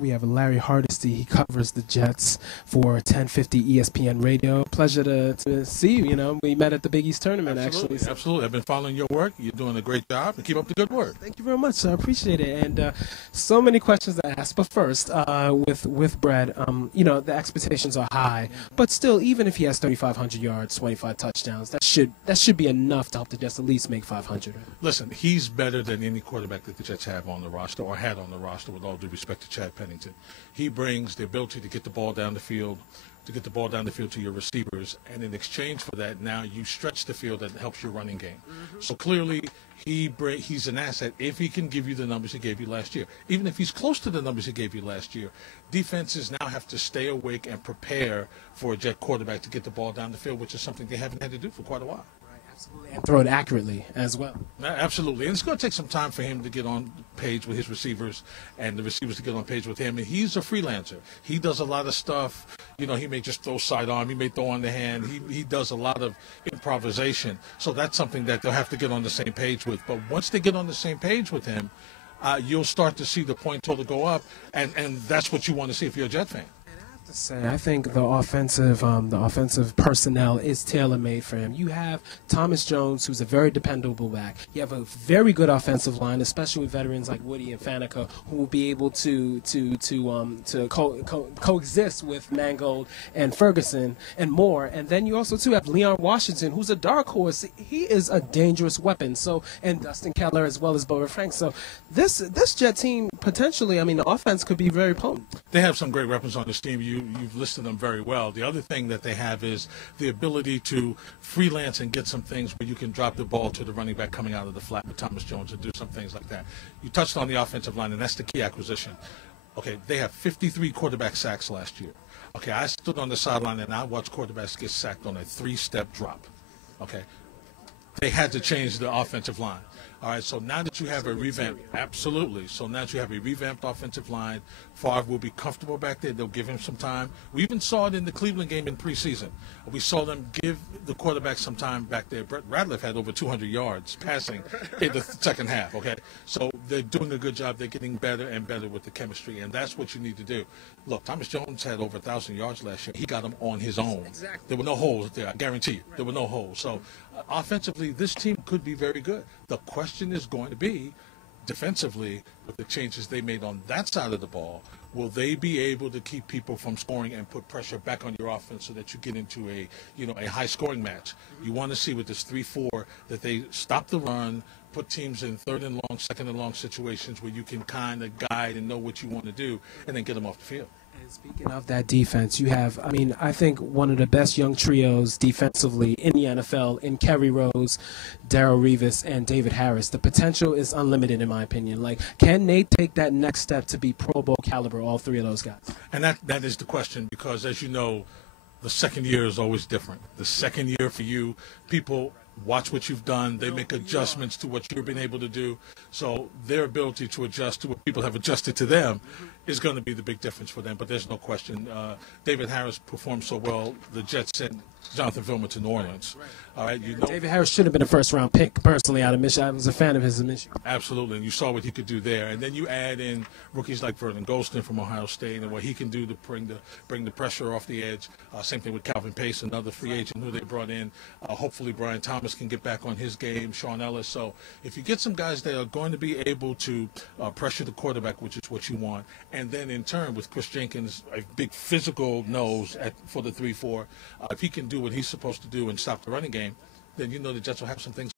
We have Larry Hardesty. He covers the Jets for 1050 ESPN Radio. Pleasure to see you. You know, we met at the Big East tournament, Absolutely, actually. Absolutely. I've been following your work. You're doing a great job, and keep up the good work. Thank you very much, sir. I appreciate it. And so many questions to ask. But first, with Brett, you know, the expectations are high. But still, even if he has 3,500 yards, 25 touchdowns, that should be enough to help the Jets at least make 500. Listen, he's better than any quarterback that the Jets have on the roster or had on the roster, with all due respect to Chad Pennington. He brings the ability to get the ball down the field, to your receivers, and in exchange for that, now you stretch the field that helps your running game. So clearly, he's an asset if he can give you the numbers he gave you last year. Even if he's close to the numbers he gave you last year, defenses now have to stay awake and prepare for a Jet quarterback to get the ball down the field, which is something they haven't had to do for quite a while. And throw it accurately as well. Absolutely. And it's going to take some time for him to get on page with his receivers and the receivers to get on page with him. And he's a freelancer. He does a lot of stuff. You know, he may just throw sidearm. He may throw on the hand. He does a lot of improvisation. So that's something that they'll have to get on the same page with. But once they get on the same page with him, you'll start to see the point total go up. And that's what you want to see if you're a Jet fan. I think the offensive personnel is tailor-made for him. You have Thomas Jones, who's a very dependable back. You have a very good offensive line, especially with veterans like Woody and Faneca, who will be able to coexist with Mangold and Ferguson and more. And then you also too have Leon Washington, who's a dark horse. He is a dangerous weapon. So, and Dustin Keller as well as Boba Frank. So this Jet team potentially, I mean, the offense could be very potent. They have some great weapons on this team. You've listed them very well. The other thing that they have is the ability to freelance and get some things where you can drop the ball to the running back coming out of the flat with Thomas Jones and do some things like that. You touched on the offensive line, and that's the key acquisition. Okay, they have 53 quarterback sacks last year. Okay, I stood on the sideline and I watched quarterbacks get sacked on a 3-step drop. Okay, they had to change the offensive line. All right, so now that you have a revamped, absolutely. So now that you have a revamped offensive line, Favre will be comfortable back there. They'll give him some time. We even saw it in the Cleveland game in preseason. We saw them give the quarterback some time back there. Brett Radliff had over 200 yards passing in the second half, okay? So they're doing a good job. They're getting better and better with the chemistry, and that's what you need to do. Look, Thomas Jones had over 1,000 yards last year. He got them on his own. Exactly. There were no holes there, I guarantee you. There were no holes. So offensively, this team could be very good. The question is going to be, defensively, with the changes they made on that side of the ball, will they be able to keep people from scoring and put pressure back on your offense so that you get into a high-scoring match? You want to see with this 3-4 that they stop the run, put teams in third and long, second and long situations where you can kind of guide and know what you want to do, and then get them off the field. Speaking of that defense, you have, I mean, I think one of the best young trios defensively in the NFL in Kerry Rose, Darrelle Revis, and David Harris. The potential is unlimited, in my opinion. Like, can they take that next step to be Pro Bowl caliber, all three of those guys? And that is the question, because, as you know, the second year is always different. The second year for you, people watch what you've done. They make adjustments to what you've been able to do. So their ability to adjust to what people have adjusted to them is going to be the big difference for them. But there's no question. David Harris performed so well, the Jets sent Jonathan Vilma to New Orleans. All right, you know, David Harris should have been a first-round pick, personally, out of Michigan. I was a fan of his in Michigan. Absolutely, and you saw what he could do there. And then you add in rookies like Vernon Golston from Ohio State and what he can do to bring the pressure off the edge. Same thing with Calvin Pace, another free agent who they brought in. Hopefully Brian Thomas can get back on his game, Sean Ellis. So if you get some guys that are going to be able to pressure the quarterback, which is what you want, and then in turn with Chris Jenkins, a big physical nose for the 3-4, if he can do what he's supposed to do and stop the running game, then you know the Jets will have some things